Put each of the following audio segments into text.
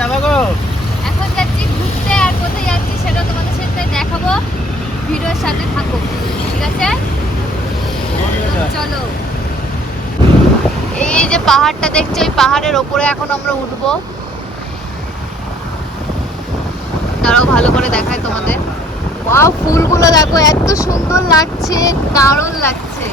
যাবো গো? এখন যাচ্ছি ঘুরতে, আর কোথায় যাচ্ছি সেটা তোমাদের সাথে দেখাবো। ভিডিওর সাথে থাকো, ঠিক আছে? চলো। এই যে পাহাড়টা দেখছো, এই পাহাড়ের ওপরে এখন আমরা উঠবো। তারাও ভালো করে দেখায় তোমাদের। ওয়াও, ফুলগুলো দেখো এত সুন্দর লাগছে, দারুণ লাগছে।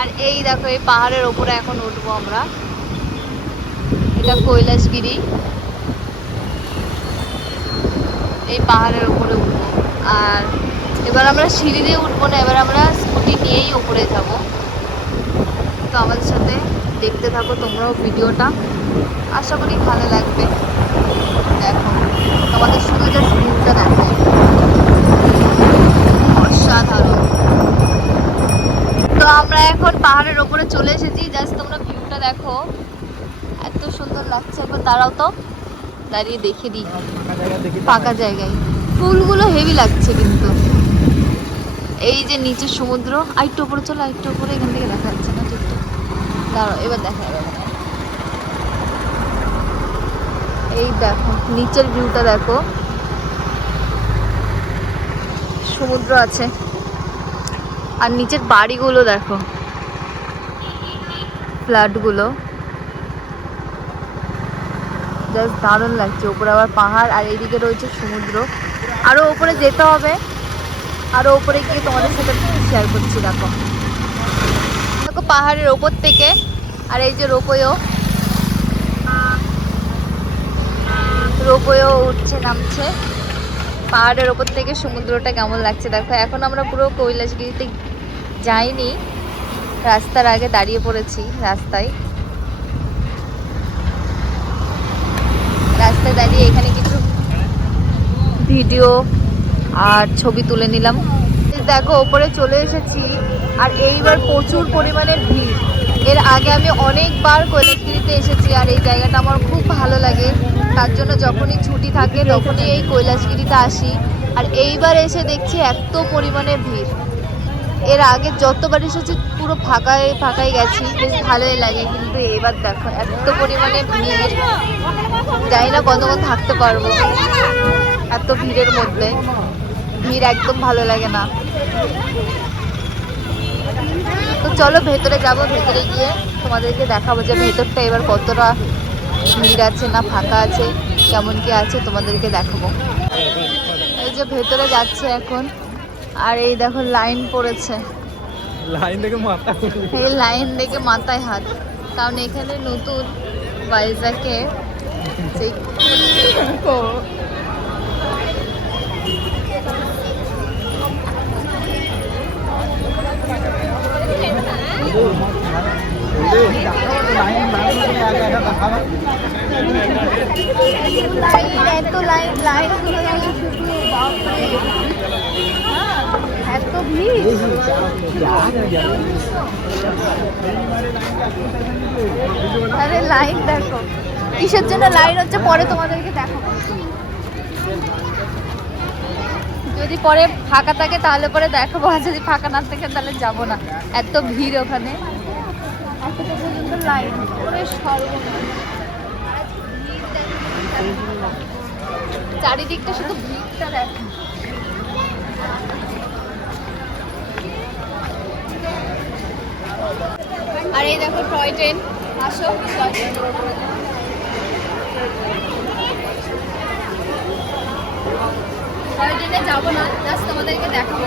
আর এই দেখো, এই পাহাড়ের ওপরে এখন উঠবো আমরা। এটা কৈলাসগিরি। এই পাহাড়ের উপরে উঠবো। আর এবার আমরা সিঁড়ি দিয়ে উঠবো না, এবার আমরা স্কুটি নিয়েই উপরে যাব। তো আমাদের সাথে দেখতে থাকো তোমরাও ভিডিওটা, আশা করি ভালো লাগবে। দেখো, তোমাদের শুধু জাস্ট ভিউটা দেখো, অসাধারণ। তো আমরা এখন পাহাড়ের ওপরে চলে এসেছি, জাস্ট তোমরা ভিউটা দেখো, এত সুন্দর লাগছে। একবার দাঁড়াও তো, দাঁড়িয়ে দেখে দিই। ফাঁকা জায়গায় ফুলগুলো হেভি লাগছে কিন্তু। এই যে নিচে সমুদ্র, আরেকটু উপরে চলো, আরেকটু উপরে, এখান থেকে দেখা যাচ্ছে না ঠিকঠাক। দাঁড়াও, এবার দেখা যাবে। এই দেখো নিচের ভিউটা দেখো, সমুদ্র আছে, আর নিচের বাড়িগুলো দেখো, ফ্ল্যাটগুলো জাস্ট দারুণ লাগছে। উপরে আবার পাহাড়, আর এইদিকে রয়েছে সমুদ্র। আরো উপরে যেতে হবে, আরো উপরে গিয়ে তোমাদের সাথে শেয়ার করছি। দেখো দেখো পাহাড়ের ওপর থেকে, আর এই যে রোপওয়েও উঠছে নামছে। পাহাড়ের ওপর থেকে সমুদ্রটা কেমন লাগছে দেখো। এখন আমরা পুরো কৈলাসগিরিতে যাইনি, রাস্তার আগে দাঁড়িয়ে পড়েছি। রাস্তায় দাঁড়িয়ে এখানে কিছু ভিডিও আর ছবি তুলে নিলাম। দেখো ওপরে চলে এসেছি, আর এইবার প্রচুর পরিমাণে ভিড়। এর আগে আমি অনেকবার কৈলাসগিরিতে এসেছি, আর এই জায়গাটা আমার খুব ভালো লাগে। তার জন্য যখনই ছুটি থাকে তখনই এই কৈলাসগিরিতে আসি। আর এইবার এসে দেখছি এত পরিমাণে ভিড়। এর আগে যতবার এসেছি পুরো ফাঁকাই গেছি, বেশ ভালোই লাগে। কিন্তু এবার দেখো এত পরিমাণে ভিড়, জানি না কতক্ষণ থাকতে পারবো এত ভিড়ের মধ্যে। ভিড় একদম ভালো লাগে না। তো চলো ভেতরে যাব, ভেতরে গিয়ে তোমাদেরকে দেখাবো যে ভেতরটা এবার কতটা ভিড় আছে না ফাঁকা আছে, কেমন কি আছে তোমাদেরকে দেখাবো। এই যে ভেতরে যাচ্ছে এখন, আর এই দেখো লাইন পড়েছে, এই লাইন দেখে মাথায় হাত। কারণ এখানে নতুন ভাইজ্যাকে সেই এত লাইন এত ভিড়। আরে লাইন দেখো, কিসের জন্য লাইন হচ্ছে পরে তোমাদেরকে দেখাবো। যদি পরে ফাঁকা থাকে তাহলে পরে দেখাবো, আর যদি ফাঁকা না থাকে তাহলে যাবো না। এত ভিড় ওখানে, এতটা পর্যন্ত লাইন। চারিদিকটা শুধু ভিড়টা দেখো। আর এই দেখো টয় ট্রেন, আসো টয় ট্রেনে যাবো না, জাস্ট তোমাদেরকে দেখাবো।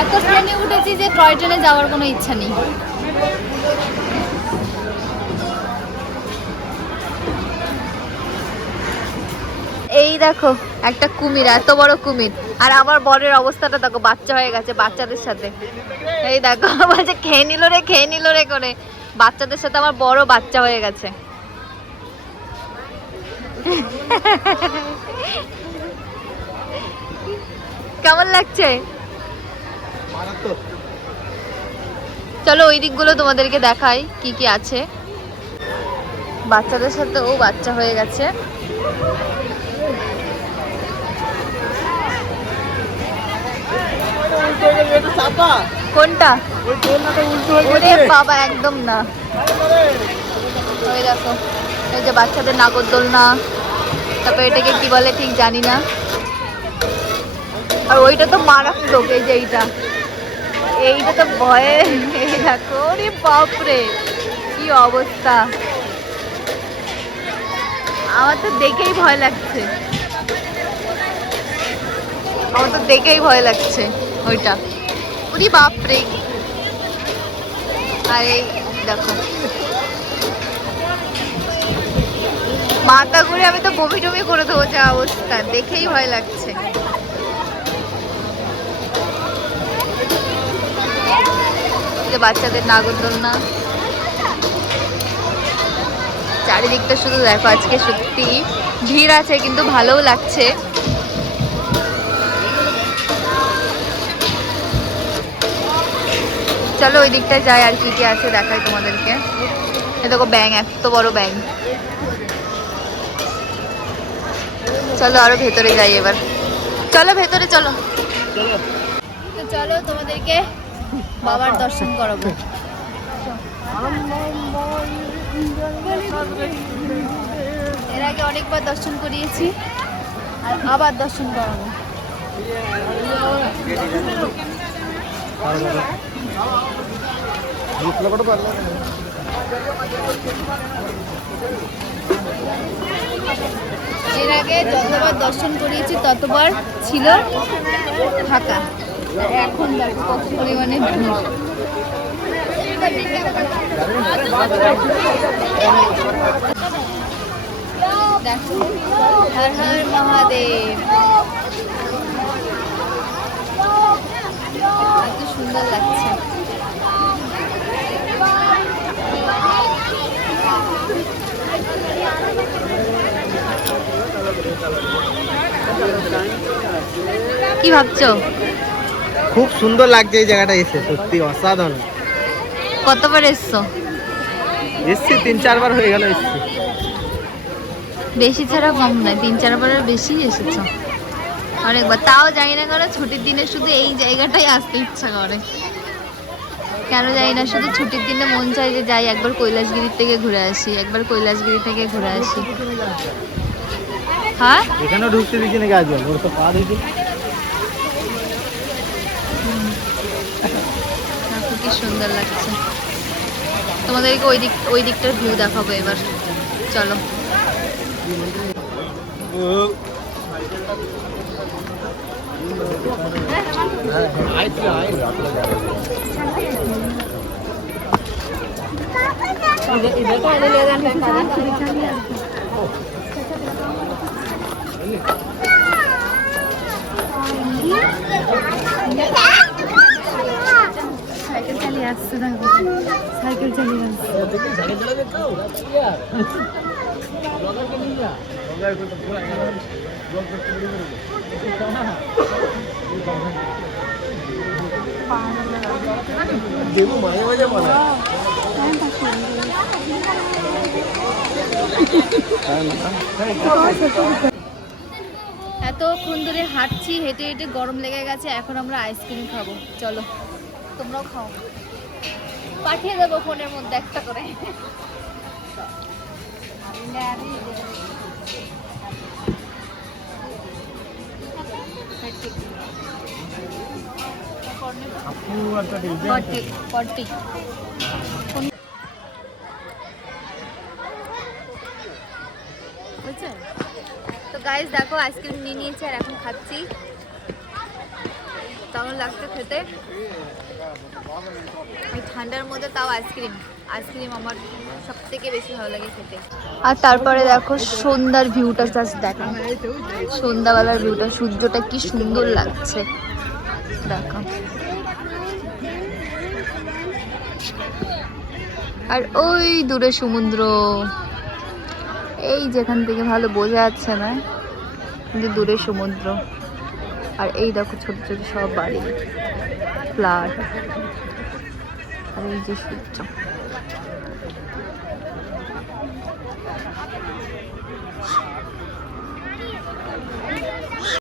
এত ট্রেনে উঠেছি যে টয় ট্রেনে যাওয়ার কোনো ইচ্ছা নেই। এই দেখো একটা কুমির, এত বড় কুমির। আর আমার বরের অবস্থাটা দেখো, বাচ্চা হয়ে গেছে বাচ্চাদের সাথে। এই দেখো বলছে খেয়ে নিল রে করে। বাচ্চাদের সাথে আমার বড় বাচ্চা হয়ে গেছে। কেমন লাগছে? চলো ওই দিকগুলো তোমাদেরকে দেখাই কি কি আছে। বাচ্চাদের সাথে ও বাচ্চা হয়ে গেছে। কোনটা? ওরে বাবা, একদম না। ওই দেখো, এই যে বাচ্চাদের নাগরদোলনা, তারপর এটাকে কি বলে ঠিক জানি না। আর ওইটা তো মারাত্মক, এই যে এইটা তো ভয়ে, দেখো ওরে বাপরে কি অবস্থা, আমার তো দেখেই ভয় লাগছে, ওইটা ওরে বাপরে। আর এই দেখো মাথা ঘুরে আমি তো বমি টমি করে দেবো, যা অবস্থা, দেখেই ভয় লাগছে। বাচ্চাদের নাগরদোলনা, চারিদিকটা শুধু দেখো, আজকে সত্যি ভিড় আছে কিন্তু ভালোও লাগছে। চলো ওই দিকটায় যাই, আর কি কি আছে দেখাই তোমাদেরকে। এ দেখো ব্যাঙ, এত বড় ব্যাঙ। চলো আরো ভেতরে যাই এবার, চলো ভেতরে চলো। তো চলো তোমাদেরকে বাবার দর্শন করাবো। এর আগে অনেকবার দর্শন করিয়েছি, আর আবার দর্শন করাবো। এর আগে যতবার দর্শন করিয়েছি ততবার ছিল ফাঁকা, এখন দেখো কত পরিমাণে ভিড়। দেখো, হর হর মহাদেব, এত সুন্দর লাগছে। কি ভাবছো? খুব সুন্দর লাগছে এই জায়গাটা এসে, সত্যি অসাধারণ। কতবার এসছো? এসছি 3-4 বার হয়ে গেল এসছি। বেশি ছাড়া কম নয়, 3-4 বারের বেশি এসেছো অনেকবার। তাও জানি না কেন ছুটির দিনে শুধু এই জায়গাটাই আসতে ইচ্ছা করে, কেন জানি না, শুধু ছুটির দিনে মন চাই যে যাই একবার কৈলাসগিরি থেকে ঘুরে আসি, হ্যাঁ এখানেও ঢুকতে দিচ্ছি নাকি আজ, ওর তো পা দিচ্ছি। কি সুন্দর লাগছে। তোমাদেরকে ওই দিকটার ভিউ দেখাবো এবার, চলো। সাইকেল চালিয়ে আসছে, দেখো সাইকেল চালিয়ে আসছে। এতক্ষণ ধরে হাঁটছি, হেঁটে হেঁটে গরম লেগে গেছে, এখন আমরা আইসক্রিম খাবো। চলো তোমরাও খাও, পাঠিয়ে দেবো ফোনের মধ্যে একটা করে। তো গাইস দেখো আইসক্রিম নিয়ে নিয়েছি আর এখন খাচ্ছি, কেমন লাগছে খেতে। এই ঠান্ডার মধ্যে তাও আইসক্রিম আমার সব থেকে বেশি ভালো লাগে খেতে। আর তারপরে দেখো সন্ধ্যার ভিউটা, জাস্ট দেখো সন্ধ্যাবেলার ভিউটা, সূর্যটা কি সুন্দর লাগছে দেখো। আর ওই দূরে সমুদ্র, এই যেখান থেকে ভালো বোঝা যাচ্ছে না কিন্তু দূরে সমুদ্র। আর এই দেখো ছোট ছোট সব বাড়ি, ফ্ল্যাট, আর এই যে সূর্য।